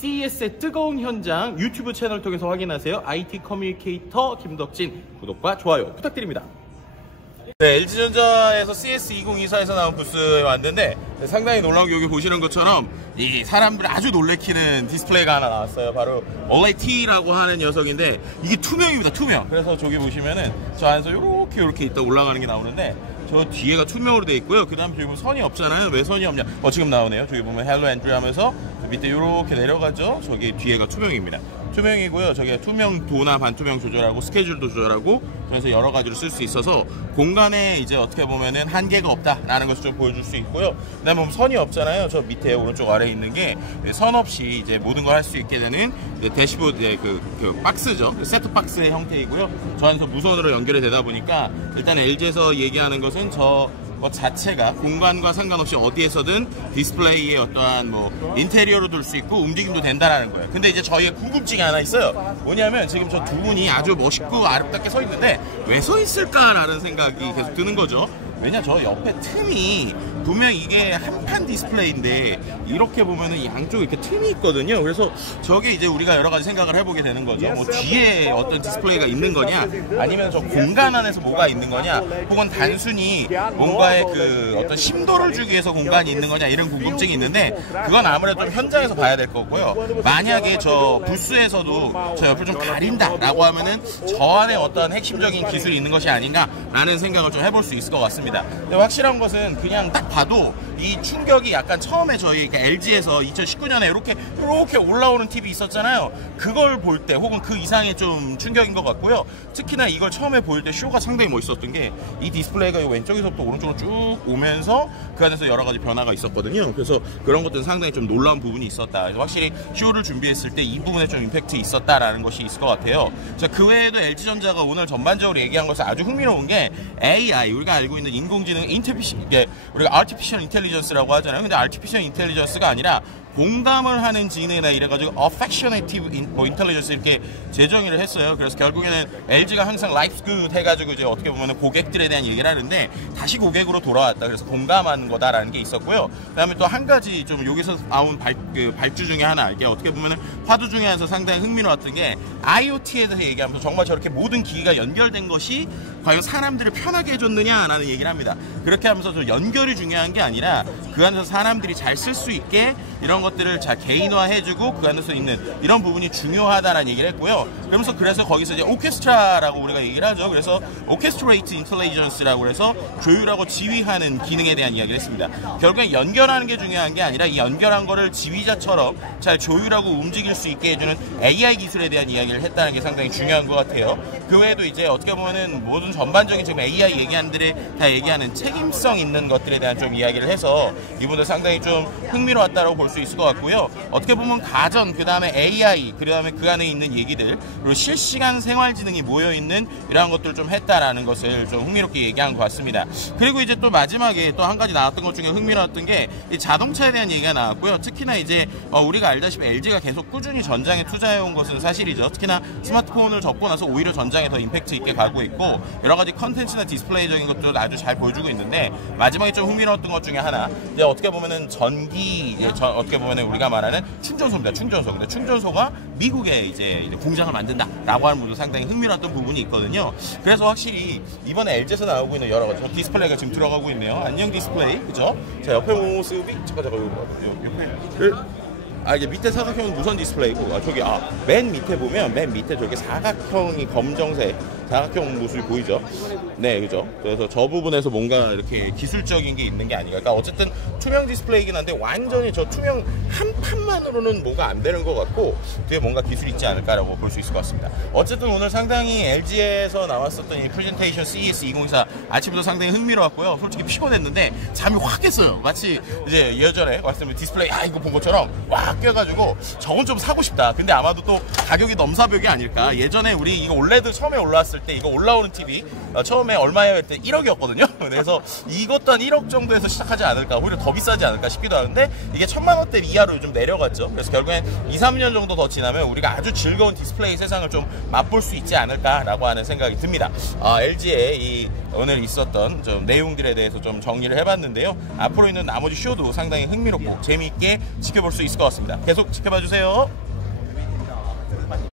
CES의 뜨거운 현장 유튜브 채널을 통해서 확인하세요. IT 커뮤니케이터 김덕진, 구독과 좋아요 부탁드립니다. 네, LG전자에서 CS2024에서 나온 부스에 왔는데 상당히 놀라운 게 여기 보시는 것처럼 이 사람들 아주 놀래키는 디스플레이가 하나 나왔어요. 바로 OLED라고 하는 녀석인데 이게 투명입니다. 투명. 그래서 저기 보시면은 저 안에서 요렇게 있다 올라가는 게 나오는데 저 뒤에가 투명으로 되어 있고요. 그 다음에 저기 보면 선이 없잖아요. 왜 선이 없냐? 지금 나오네요. 저기 보면 헬로 엔드리 하면서 밑에 요렇게 내려가죠. 저기 뒤에가 투명입니다. 투명이고요. 저게 투명도나 반투명 조절하고 스케줄도 조절하고 그래서 여러 가지로 쓸 수 있어서 공간에 이제 어떻게 보면은 한계가 없다라는 것을 좀 보여줄 수 있고요. 그다음에 보면 선이 없잖아요. 저 밑에 오른쪽 아래에 있는 게 선 없이 이제 모든 걸 할 수 있게 되는 대시보드의 그 박스죠. 세트 박스의 형태이고요. 저 안에서 무선으로 연결이 되다 보니까 일단 LG에서 얘기하는 것은 저 자체가 공간과 상관없이 어디에서든 디스플레이의 어떠한 뭐 인테리어로 둘 수 있고 움직임도 된다라는 거예요. 근데 이제 저희의 궁금증이 하나 있어요. 뭐냐면 지금 저 두 분이 아주 멋있고 아름답게 서 있는데 왜 서 있을까라는 생각이 계속 드는 거죠. 왜냐, 저 옆에 틈이 분명 이게 한판 디스플레이인데 이렇게 보면은 양쪽에 이렇게 틈이 있거든요. 그래서 저게 이제 우리가 여러 가지 생각을 해보게 되는 거죠. 뭐 뒤에 어떤 디스플레이가 있는 거냐, 아니면 저 공간 안에서 뭐가 있는 거냐, 혹은 단순히 뭔가의 그 어떤 심도를 주기 위해서 공간이 있는 거냐, 이런 궁금증이 있는데 그건 아무래도 좀 현장에서 봐야 될 거고요. 만약에 저 부스에서도 저 옆을 좀 가린다라고 하면은 저 안에 어떤 핵심적인 기술이 있는 것이 아닌가라는 생각을 좀 해볼 수 있을 것 같습니다. 근데 확실한 것은 그냥 딱 봐도 이 충격이 약간 처음에 저희 LG에서 2019년에 이렇게 올라오는 TV 있었잖아요. 그걸 볼 때 혹은 그 이상의 좀 충격인 것 같고요. 특히나 이걸 처음에 보일 때 쇼가 상당히 멋있었던 게 이 디스플레이가 왼쪽에서부터 오른쪽으로 쭉 오면서 그 안에서 여러 가지 변화가 있었거든요. 그래서 그런 것들은 상당히 좀 놀라운 부분이 있었다. 그래서 확실히 쇼를 준비했을 때 이 부분에 좀 임팩트 있었다라는 것이 있을 것 같아요. 자, 그 외에도 LG전자가 오늘 전반적으로 얘기한 것은 아주 흥미로운 게 AI, 우리가 알고 있는 인공지능 우리가 Artificial Intelligence라고 하잖아요. 근데 Artificial Intelligence가 아니라 공감을 하는 지능이나 이래가지고 Affectionative Intelligence 이렇게 재정의를 했어요. 그래서 결국에는 LG가 항상 Life's Good 해가지고 이제 어떻게 보면 고객들에 대한 얘기를 하는데 다시 고객으로 돌아왔다. 그래서 공감하는 거다라는 게 있었고요. 그 다음에 또 한 가지 좀 여기서 나온 발주 중에 하나, 이게 어떻게 보면 화두 중에 하나서 상당히 흥미로웠던 게 IoT에 대해서 얘기하면서 정말 저렇게 모든 기기가 연결된 것이 과연 사람들을 편하게 해줬느냐라는 얘기를 합니다. 그렇게 하면서 저 연결이 중요한 게 아니라 그 안에서 사람들이 잘 쓸 수 있게 이런 것들을 잘 개인화해주고 그 안에서 있는 이런 부분이 중요하다라는 얘기를 했고요. 그래서 거기서 이제 오케스트라라고 우리가 얘기를 하죠. 그래서 Orchestrate Intelligence라고 해서 조율하고 지휘하는 기능에 대한 이야기를 했습니다. 결국엔 연결하는 게 중요한 게 아니라 이 연결한 거를 지휘자처럼 잘 조율하고 움직일 수 있게 해주는 AI 기술에 대한 이야기를 했다는 게 상당히 중요한 것 같아요. 그 외에도 이제 어떻게 보면은 모든 전반적인 지금 AI 얘기하는들이 다 얘기하는 책임성 있는 것들에 대한 좀 이야기를 해서 이분들 상당히 좀 흥미로웠다고 볼 수 있을 것 같고요. 어떻게 보면 가전, 그 다음에 AI, 그 다음에 그 안에 있는 얘기들, 그리고 실시간 생활지능이 모여있는 이러한 것들을 좀 했다라는 것을 좀 흥미롭게 얘기한 것 같습니다. 그리고 이제 또 마지막에 또 한 가지 나왔던 것 중에 흥미로웠던 게 이 자동차에 대한 얘기가 나왔고요. 특히나 이제 우리가 알다시피 LG가 계속 꾸준히 전장에 투자해온 것은 사실이죠. 특히나 스마트폰을 접고 나서 오히려 전장에 더 임팩트 있게 가고 있고 여러 가지 컨텐츠나 디스플레이적인 것도 아주 잘 보여주고 있는데 마지막에 좀 흥미로웠던 것 중에 하나, 이제 어떻게 보면은 어떻게 보면 우리가 말하는 충전소입니다. 충전소. 근데 충전소가 미국에 이제 공장을 만든다라고 하는 부분도 상당히 흥미로웠던 부분이 있거든요. 그래서 확실히 이번에 LG에서 나오고 있는 여러 가지 디스플레이가 지금 들어가고 있네요. 안녕 디스플레이, 그죠? 자, 옆에 모습이 잠깐 이게 밑에 사각형은 무선 디스플레이고, 맨 밑에 보면 맨 밑에 저렇게 사각형이 검정색 사각형 모습이 보이죠? 네, 그죠? 그래서 저 부분에서 뭔가 이렇게 기술적인 게 있는 게 아닌가. 그러니까 어쨌든 투명 디스플레이긴 한데 완전히 저 투명 한 판만으로는 뭐가 안 되는 것 같고 뒤에 뭔가 기술이 있지 않을까라고 볼 수 있을 것 같습니다. 어쨌든 오늘 상당히 LG에서 나왔었던 이 프레젠테이션 CES2024 아침부터 상당히 흥미로웠고요. 솔직히 피곤했는데 잠이 확 깼어요. 마치 이제 예전에 왔으면 디스플레이 이거 본 것처럼 확 깨가지고 저건 좀 사고 싶다. 근데 아마도 또 가격이 넘사벽이 아닐까. 예전에 우리 이거 올레드 처음에 올라왔을 봤을 때 이거 올라오는 TV 처음에 얼마예요 했을 때 1억이었거든요. 그래서 이것도 한 1억 정도에서 시작하지 않을까, 오히려 더 비싸지 않을까 싶기도 하는데 이게 1000만원대 이하로 요즘 내려갔죠. 그래서 결국엔 2, 3년 정도 더 지나면 우리가 아주 즐거운 디스플레이 세상을 좀 맛볼 수 있지 않을까라고 하는 생각이 듭니다. LG의 이 오늘 있었던 좀 내용들에 대해서 좀 정리를 해봤는데요. 앞으로 있는 나머지 쇼도 상당히 흥미롭고 재미있게 지켜볼 수 있을 것 같습니다. 계속 지켜봐 주세요.